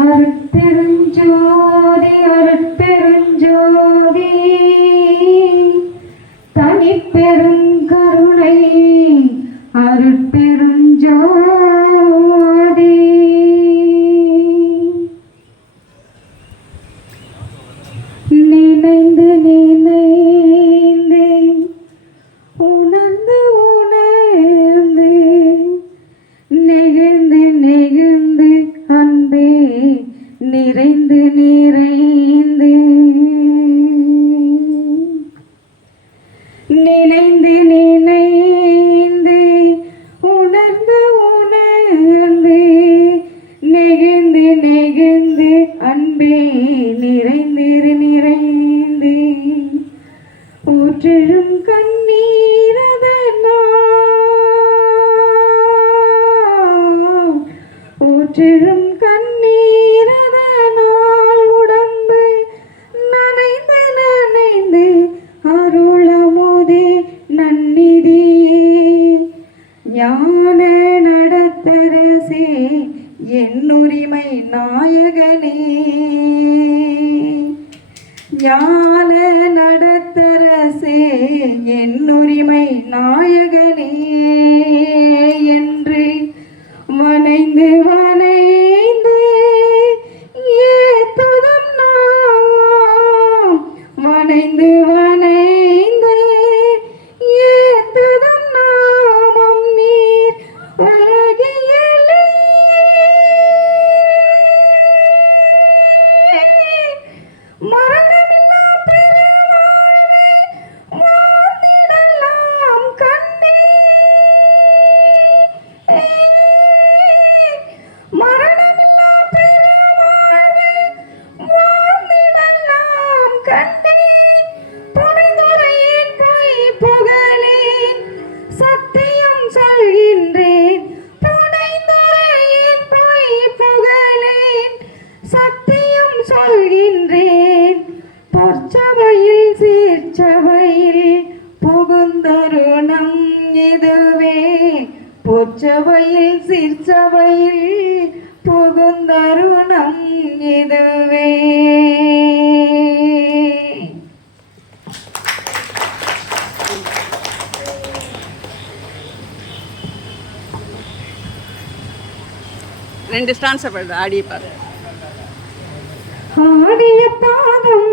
அருட்பெருஞ்சோதி அருட்பெருஞ்சோதி. தனிப்பெருங்கருணை அருட்பெருஞ்சோதி. நினைந்து நினைந்தே உன அன்பே நிறைந்தே. ஊற்றெழும் கண்ணீரதனால் ஊற்றெழும் கண்ணீரதனால் உடம்பு நனைந்து நனைந்து அருளமுதே நன்னிதியே. ஞான நடத்தரசே என்னுரிமை நாயகனே. ஞான நடத்தரசே உரிமை நான் சீர்ச்சபையில் புகுந்தருணம் இதுவே. பொற்சபையில் சீர்ச்சபையில் புகுந்தருணம் இதுவே. ரெண்டு ஸ்டான்ஸ் ஆடிய பாரு ஆடிய பாதம்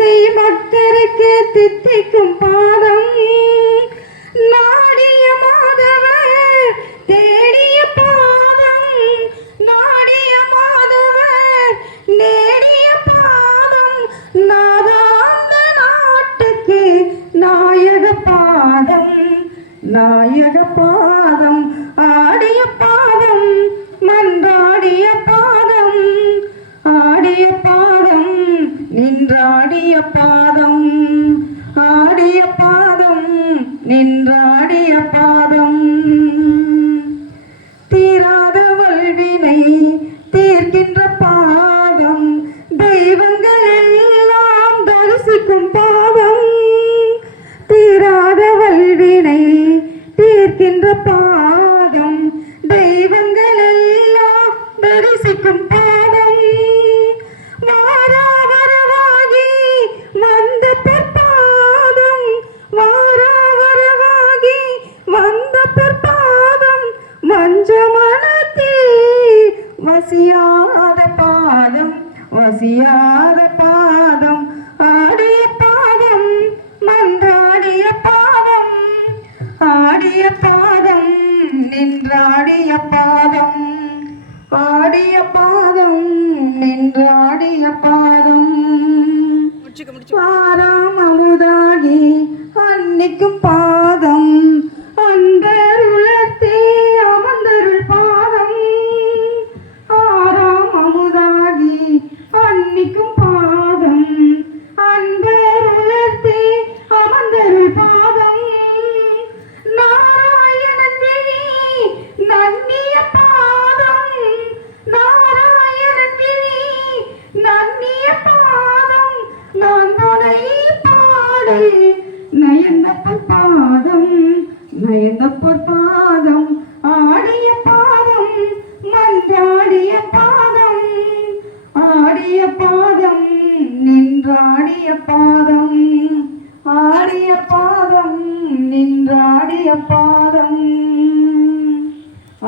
பக்தி பக்தருக்கு தித்திக்கும் பாதம். நாடிய மாதவர் தேடிய பாதம். நாடிய மாதவர் நேடிய பாதம். நாதாந்த நாட்டுக்கு நாயக பாதம். நாயக பாதம் ஆடிய பாதம் மன்றாடிய பாதம். ஆடிய பாதம். பாதம் ஆடிய பாதம் நின்றாடிய பாதம். தீராத வல்வினை தீர்க்கின்ற பாதம் தெய்வங்கள் எல்லாம் தரிசிக்கும் பாதம். தீராத வல்வினை தீர்க்கின்ற பாதம் தெய்வங்கள் எல்லாம் தரிசிக்கும் பாதம். பஞ்சமனத்தில் வசியாத பாதம் வசியாத பாதம் ஆடிய பாதம் மன்றாடிய பாதம் ஆடிய பாதம் நின்றாடிய பாதம் ஆடிய பாதம் நின்றாடிய பாதம். பாராம் அன்னைக்கும் பா நயந்தப்பர் பாதம் ஆடிய பாதம் மன்றாடிய பாதம் ஆடிய பாதம் நின்றாடிய பாதம் ஆடிய பாதம் நின்றாடிய பாதம்.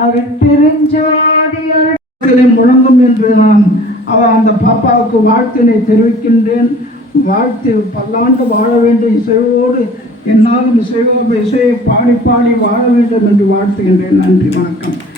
அருட்பெருஞ்சாடி அருட்களை முழங்கும் என்று நான் அவ அந்த பாப்பாவுக்கு வாழ்த்தினை தெரிவிக்கின்றேன். வாழ்த்து பல்லாண்டு வாழ வேண்டும் இசைவோடு என்னாலும் இசைவோ இசையை பாடி பாடி வாழ வேண்டும் என்று வாழ்த்துகின்றேன். நன்றி வணக்கம்.